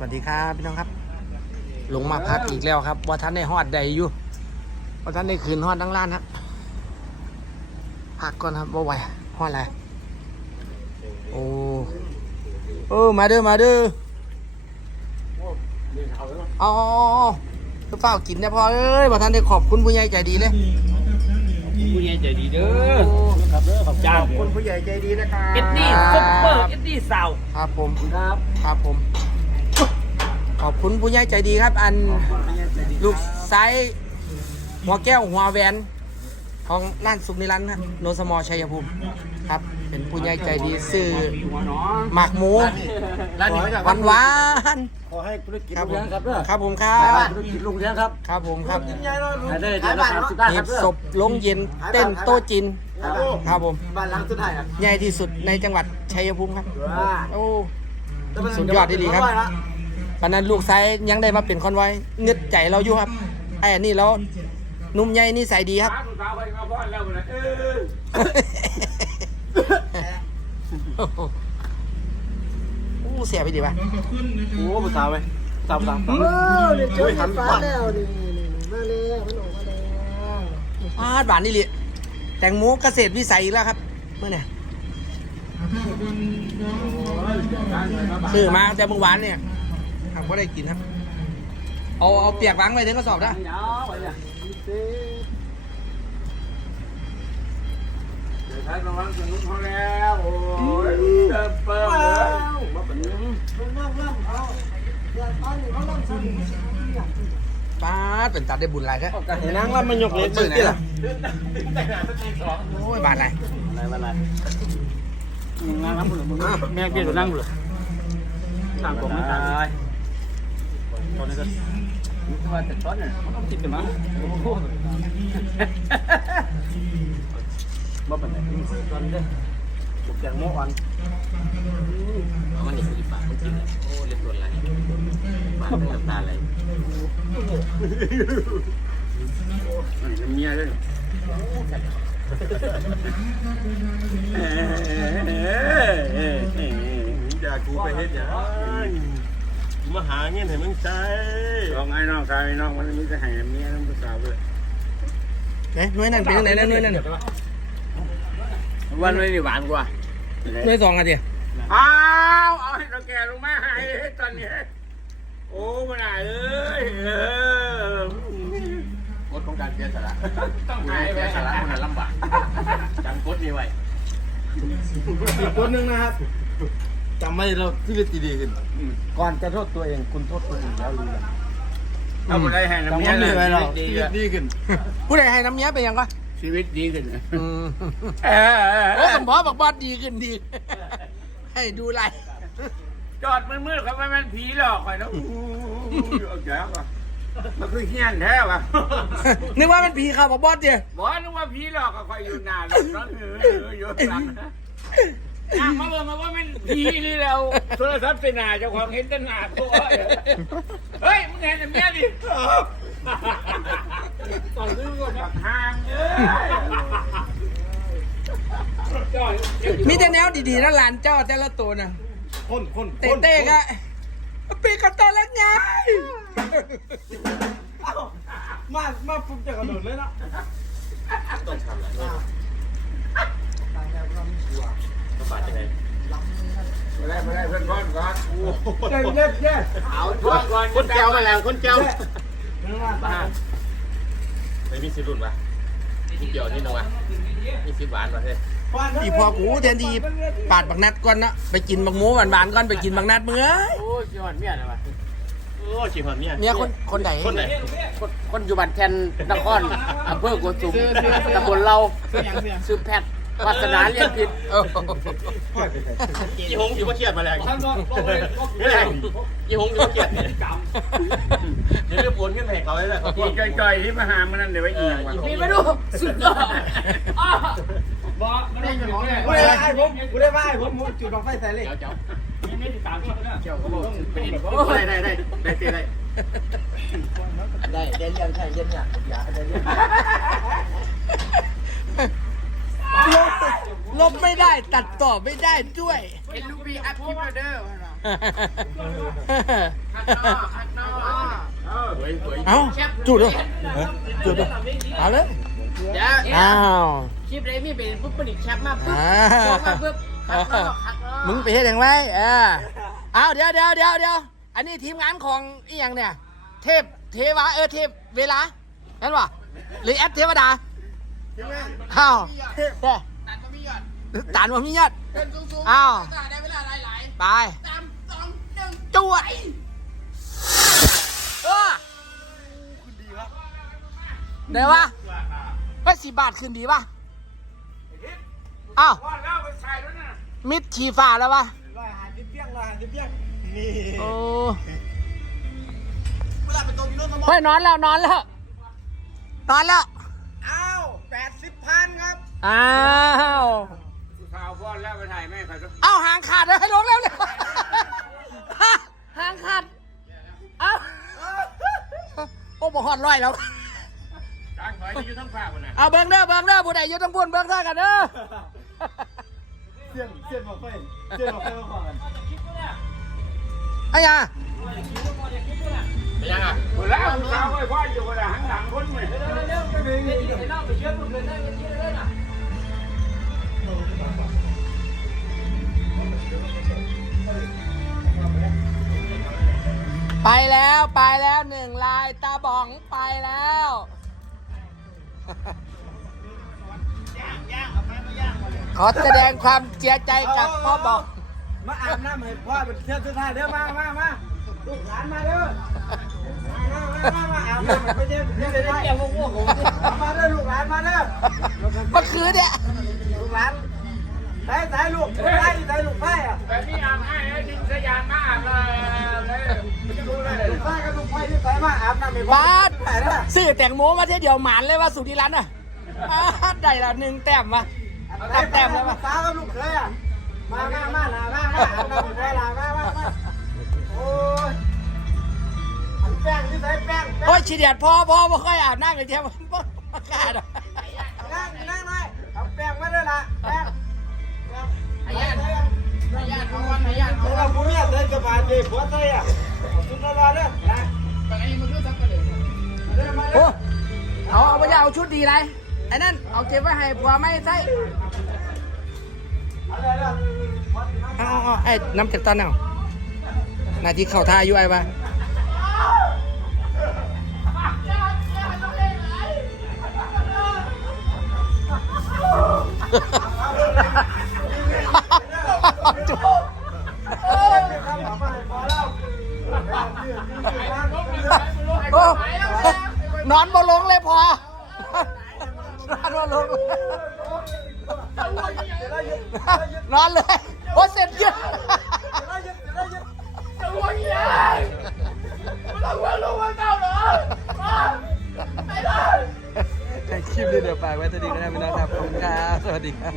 วัสดีครับพี่น้องครับ ลงมาพักอีกแล้วครับ ว่าท่านได้ฮอดใดอยู่ว่าท่านได้คืนฮอดดังล้านครับพักก่อนครับว่าไหวฮอดอะไรโอ้เออมาเด้อมาเด้อเอ๋อาเฝ้ากินนะพ่อเอ้ยว่าท่านได้ขอบคุณผู้ใหญ่ใจดีเลยผู้ใหญ่ใจดีเด้อครับเด้อขอบจ้าขอบคุณผู้ใหญ่ใจดีนะครับเอ็ดดี้ซุปเปอร์เอ็ดดี้สาวครับผมครับครับผม ขอบคุณผู้ใหญ่ใจดีครับ อันลูกไซส์หัวแก้วหัวแหวนของร้านสุกนิรันดร์ครับโนสมอชัยภูมิครับ เป็นผู้ใหญ่ใจดีซื้อหมักหมูร้านนี้ไม่ใช่หวานหวานขอให้ธุรกิจๆครับลุผงมเรืองครับเด้อครับผมครับธุรกิจลุงเรืองครับครับผมครับให้ได้เดือนละสามสิบได้หีครับบเด้อศพลงเย็นเต้นโต๊ะจีนครับผมบ้านหลังสุดท้ายอะใหญ่ที่สุดในจังหวัดชัยภูมิครับว้าโอ้สุดยอดดีๆครับ ปานนั้นลูกไซยังได้มาเป็นคอนไว้เงึดใจเราอยู่ครับไอ้อันนี่เรานุ่มใหญ่นี่ใส่ดีครับสาวไปมาพ่อแล้วนะเอออู้เสียไปดีป่ะโอ้ภาษาไหมตามตามโอ้เดี๋ยวเจอฟ้าแล้วนี่มาแล้วมันออกมาแล้วอาดหวานนี่เลยแตงโมเกษตรวิสัยอีกแล้วครับเมื่อไหร่ซื้อมาแต่เมื่อวานเนี่ย ทำก็ได้กินครับเอาเอาเปียกวางไว้เดี๋ยวก็สอบได้เนาะไปเนี่ยเดี๋ยวท้ายกำลังสนุกเขาแล้วโอ้ยเติมเปิมเลยมันนั่งนั่งเขาเดี๋ยวตอนนี้เขานั่งสั่งเขาสั่งที่อยากกินป้าดเป็นตัดได้บุญหลายแค่เห็นนางว่ามันยกเล็กตื่นที่ไหนล่ะล่ะโอ้ยบาทอะไรอะไรอะไรนั่งน้ำบุหรี่มึงแม่เกี่ยวนั่งบุหรี่ทางผมไม่ทาง ตอนนี้ก็ว่าแต่ตอนเนี่ยมันต้องติดกันมั้งบ่เป็นไรตอนนี้บุกแกงโม่อันมันนี่สิบบาทมันกินเลยโอ้เล็บรวนไหลบาทน้ำตาไหลน้ำเมียเลยเออเออเอออย่ากูไปเฮ็ดหยัง มาหาเงินให้มึงใช้ลองไอ้น้องชายน้องมันมีแต่ให้เมียน้องผู้สาวเลยไหนหน่วยนั่นเป็นยังไงนะหน่วยนั่นวันนี้หวานกว่าหน่วยสองอะเดียวอ้าวเอาให้เราแก่ลงมาให้ตอนนี้ โอ้มันอะเอ้ยเออกฎของการเสียสละต้องผู้หายใดไปเสียสละมันลำบากจำกฎนี้ไว้อีกคนหนึงนะครับ จำไม่เราชีวิตดีๆขึ้นก่อนจะโทษตัวเองคุณโทษตัวเองแล้วรู้ไหมเอาไปได้ให้น้ำจำเมียไม่เลได้ยไว้เราดีชีวิตดีขึ้นผู้ใดให้น้ำเมียไปยังก็ชีวิตดีขึ้นอืมเออโอ้สมบอบอกบอสดีขึ้นดี ให้ดูไรจอดมืดๆเขาไม่เป็นผีหลอกคอยนะอู้เอาแก้วอะมันคือเฮี้ยนแท้ว่ะนึกว่าเป็นผีเขาบอกบอสเดียวบอกนึกว่าผีหลอกก็คอยอยู่นานแล้วนั่นเอออยู่หลังนะ อะมาเบิ่งมาว่ามันผีนี่แล้วโทรศัพท์เป็นหน้าเจ้าของเห็นแต่หน้าตัวเฮ้ยมึงเห็นแต่เมียดิต่อยด้วยกับทางเอ้ยมีแต่แนวดีๆนะหลานเจ้าแต่ละตัวนะคนคนเต้เต้ๆก็ปีกันตอนแล้วไงมา มาปุ๊บจะกระโดดเลยนะต้องทำอะไร ก็บาดจะไงไม่ได้ไม่ได้เพื่อนก้อนก่อนเย็นเย็นเย็นเอาทวงก่อนคนแก้วมาแล้วคนแก้วบ้าไม่มีสิรุ่นปะมีเกี่ยวนิดนึงวะมีสิบหวานปะเฮ้ยอีพอกูแทนทีปาดบักนัดก่อนนะไปกินบักหมูหวานๆก่อนไปกินบักนัดมึงเอ้ยโอ้ยยอดเมียนะวะโอ้ชิบหายเนี่ยเมียคนคนไหนคนไหนคนคนอยู่บ้านแทนนครอำเภอโกสุมตำบลเราซื้อแพทย์ วาสนาเรียนผิดโอ้โหยี่หงอยู่ว่าเครียดมาแล้วนี่แหละยี่หงอยู่ว่าเครียดเดี๋ยวเรื่องปวนขึ้นไปเขาเลยแหละเขาพวอีกกจ่อยๆที่มาหามันนั่นเดี๋ยวไว้อีกวะนี่มาดูสุดยอดกูได้ว่าไอ้ผมกูได้ว่าไอ้ผมผมจุดดอกไฟใส่เลยเจ้าเจ้าเขาบอกได้ได้ได้ได้ได้ได้ได้ได้เรื่องใช่เย็นเนี่ยอยากได้เรื่อง ลบลบไม่ได้ตัดต่อไม่ได้ด้วยเอ็นลูกพี่อัพคลิปมาเด้อเออสวยสวยเอาจุดเลยจุดเลยเอาเลยเดี๋ยวอ้าวคลิปเลยมีเป็นปุ๊บผลิตแคปมาปุ๊บอ่าโทรมาปุ๊บคัดลอกคัดลอกมึงไปเฮ็ดยังไงเออเอาเดี๋ยวเดี๋ยวเดี๋ยวเดี๋ยวอันนี้ทีมงานของอีหยังเนี่ย เทพเทวะเออเทพเวลาเห็นป่ะหรือแอปเทวดาอ้าวเด้ตันว่ามียอดอ้าวไปจวดเออเดี๋ยววะไปสิบบาทคืนดีป่ะอ้าวว่าแล้วไปใส่แล้วนะมิดชีฟ้าแล้ววะร้อยหาสิบเพียงร้อยหาสิบเพียงนี่โอ้เวลาเป็นตัวมีรถสมองเฮ้ยนอนแล้วนอนแล้วนอนแล้วอ้าวแปดสิบพันครับ อ้าว หางขาดเลยให้ลงแล้วเนี่ยหางขาด เอ้าโอ้บอกหอดร้อยแล้วจางถอยไปอยู่ทั้งฝากคนน่ะเอาเบิ้งเด้อเบิ้งเด้อผู้ใดอยู่ทั้งบุญเบิ้งเท่ากันเด้อ เสียนเสียนบอกไปเสียนบอกไปก่อนไอ้ยาเป็นยังอะคนแล้วข่าวไอ้พ่ออยู่คนละหันหลังคนใหม่ไไปแล้วไปแล้วหนึ่งลายตาบองไปแล้วขอแสดงความเสียใจกับพ่อบอกมาอาบน้ำให้พ่อเป็นเที่ยวสุดท้ายเด้อมามามาลูกหลานมาเด้อมามามาอาบน้ำไปเที่ยวเที่ยวสุดท้ายมาเด้อลูกหลานมาเด้อเมื่อคืนเนี่ยลูกหลาน ใส่ใส่ลูกใส่ใส่ลูกไผ่อะแบบนี้อาบให้ไอ้ดินสยานมาอาบเลยเลยไม่รู้เลยลูกไผ่กับลูกไผ่ที่ใส่มาอาบน้ำให้พ่อบาสใส่เด้อซื้อแตงโมมาเที่ยวเดียวหมานเลยว่าสุดีรันอะบาสได้แล้วหนึ่งแต้มวะแต่แต่แล้วมาสาวกับลูกเคยอะมามามามามามาเอาน้ำไปได้ละมามามาโอ้ยอันแป้งที่ใส่แป้งแป้โอ้ยงฉีเดียดพอพอบ่ค่อยอาบน้ำเลยเที่ยวมันบ่บ่กล้าดอก โอ้ยเอาเอาไปอย่าเอาชุดดีไรไอ้นั่นเอาเก็บไว้ให้ผัวไม่ใส่เอาเลยเลยเอาเอาเอาไอ้น้ำจากตอนเอาหนาทีเข่าท่าอยู่ไอ้ปะจุ๊ นอนเลยโอ้เสร็จเยอะคลิปนี้เดี๋ยวฝากไว้เท่านี้ก็ได้พี่น้องครับขอบคุณครับสวัสดีครับ